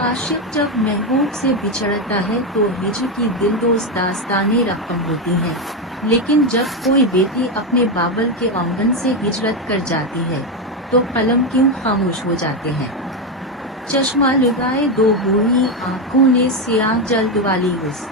आशिक जब महबूब से बिछड़ता है तो हिज्र की दिलदोज़ दास्तानें रकम होती हैं, लेकिन जब कोई बेटी अपने बाबल के आंगन से हिजरत कर जाती है तो कलम क्यों खामोश हो जाते हैं। चश्मा लगाए दो बूढ़ी आंखों ने सियाह जल्द वाली उस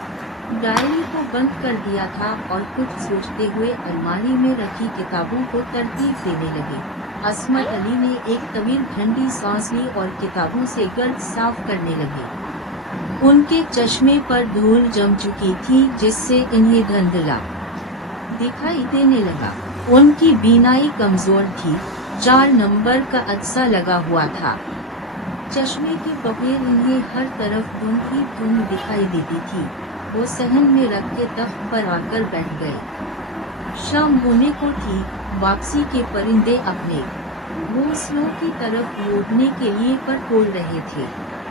डायरी को बंद कर दिया था और कुछ सोचते हुए अलमारी में रखी किताबों को तरतीब देने लगे। अस्मत अली ने एक तवील ठंडी सांस ली और किताबों से गर्द साफ करने लगे। उनके चश्मे पर धूल जम चुकी थी जिससे इन्हें धुंधला दिखाई देने लगा। उनकी बीनाई कमजोर थी, 4 नंबर का अदसा लगा हुआ था। चश्मे के बगैर इन्हें हर तरफ धुंध ही धुंध दिखाई देती थी। वो सहन में रख के तख्त पर आकर बैठ गए। शाम होने को थी, वापसी के परिंदे अपने घोंसलों की तरफ लौटने के लिए पर तोड़ रहे थे।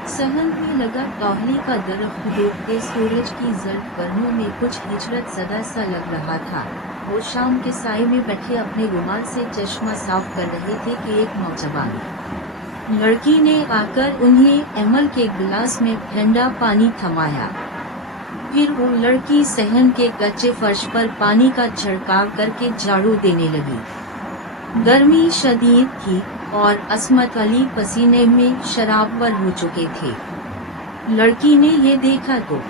सहन में लगा काहली का दरख्त डूबते सूरज की जर्द किरणों में कुछ हिजरत ज़दा सा लग रहा था। वो शाम के साए में बैठे अपने रुमाल से चश्मा साफ कर रहे थे कि एक नौजवान लड़की ने आकर उन्हें एमल के गिलास में ठंडा पानी थमाया। फिर वो लड़की सहन के कच्चे फर्श पर पानी का छिड़काव करके झाड़ू देने लगी। गर्मी शदीद थी और अस्मत अली पसीने में शराबवर हो चुके थे। लड़की ने ये देखा तो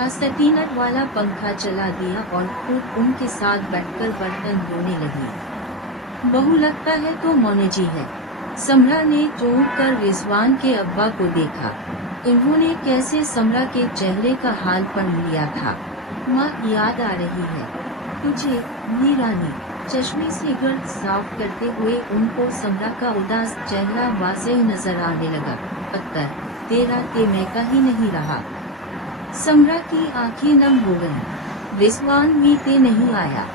असकीनत वाला पंखा चला दिया और खुद उनके साथ बैठकर बर्तन धोने लगी। बहू लगता है तो मौने जी है। समरा ने चौंक कर रिजवान के अब्बा को देखा। इन्होंने कैसे समरा के चेहरे का हाल पढ़ लिया था। माँ याद आ रही है तुझे वीरानी। चश्मे से गर्द साफ करते हुए उनको समरा का उदास चेहरा वाज़ेह नजर आने लगा। पत्थर तेरा के मैं का ही नहीं रहा। समरा की आंखें नम हो गईं। रिजवान मीते नहीं आया,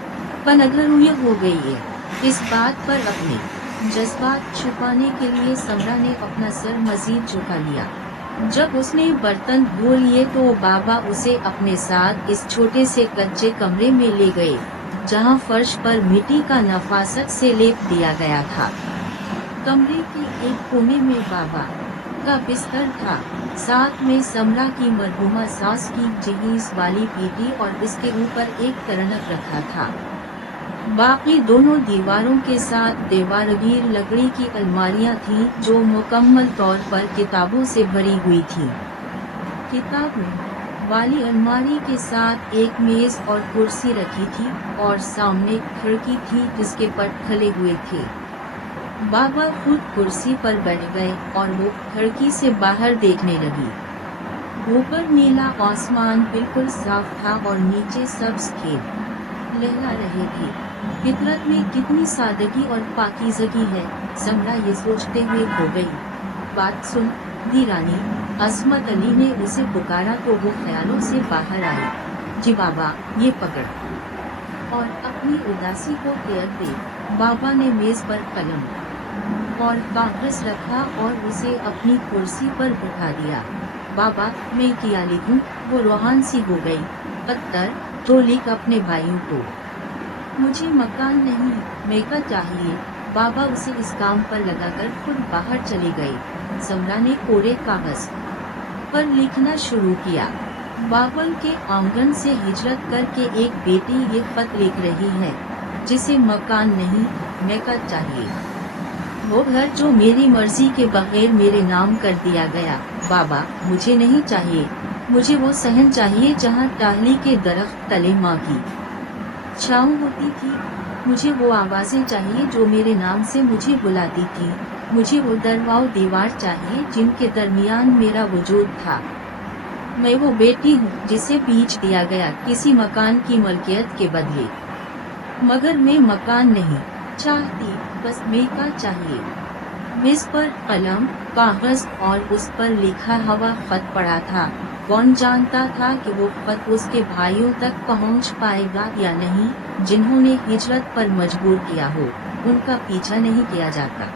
पनगर हुई हो गई है। इस बात पर अपने जज्बात छुपाने के लिए समरा ने अपना सर मजीद झुका लिया। जब उसने बर्तन धो लिए तो बाबा उसे अपने साथ इस छोटे से कच्चे कमरे में ले गए जहां फर्श पर मिट्टी का नफासत से लेप दिया गया था। कमरे के एक कोने में बाबा का बिस्तर था, साथ में समरा की मरहूमा सास की जहीज वाली पीठी और इसके ऊपर एक तरनक रखा था। बाकी दोनों दीवारों के साथ देवारगीर लकड़ी की अलमारियां थीं जो मुकम्मल तौर पर किताबों से भरी हुई थीं। किताबों वाली अलमारी के साथ एक मेज और कुर्सी रखी थी और सामने खिड़की थी जिसके पट खुले हुए थे। बाबा खुद कुर्सी पर बैठ गए और वो खिड़की से बाहर देखने लगी। ऊपर नीला आसमान बिल्कुल साफ था और नीचे सब्ज खेत लहरा रहे थे। फितरत में कितनी सादगी और पाकीज़गी है, समरा ये सोचते हुए खो गई। बात सुन वीरानी। अस्मत अली ने उसे पुकारा तो वो ख्यालों से बाहर आई। जी बाबा ये पकड़। और अपनी उदासी को त्याग दे। बाबा ने मेज पर कलम और कागज रखा और उसे अपनी कुर्सी पर बिठा दिया। बाबा मैं क्या लिखूं? वो रूहान सी हो गई। पत्थर तो लिख अपने भाइयों को। मुझे मकान नहीं मेका चाहिए। बाबा उसे इस काम पर लगाकर खुद बाहर चले गए। समरा ने कोरे कागज पर लिखना शुरू किया। बाबल के आंगन से हिजरत करके एक बेटी ये खत लिख रही है जिसे मकान नहीं मेका चाहिए। वो घर जो मेरी मर्जी के बगैर मेरे नाम कर दिया गया। बाबा मुझे नहीं चाहिए। मुझे वो सहन चाहिए जहाँ टाहली के दरख्त तले माँ की छाँव होती थी। मुझे वो आवाज़ें चाहिए जो मेरे नाम से मुझे बुलाती थी। मुझे वो दरवाज़ दीवार चाहिए जिनके दरमियान मेरा वजूद था। मैं वो बेटी हूँ जिसे बेच दिया गया किसी मकान की मलकियत के बदले। मगर मैं मकान नहीं चाहती, बस मेका चाहिए। मेज पर कलम कागज और उस पर लिखा हुआ खत पड़ा था। कौन जानता था कि वो खत उसके भाइयों तक पहुंच पाएगा या नहीं, जिन्होंने हिजरत पर मजबूर किया हो। उनका पीछा नहीं किया जाता।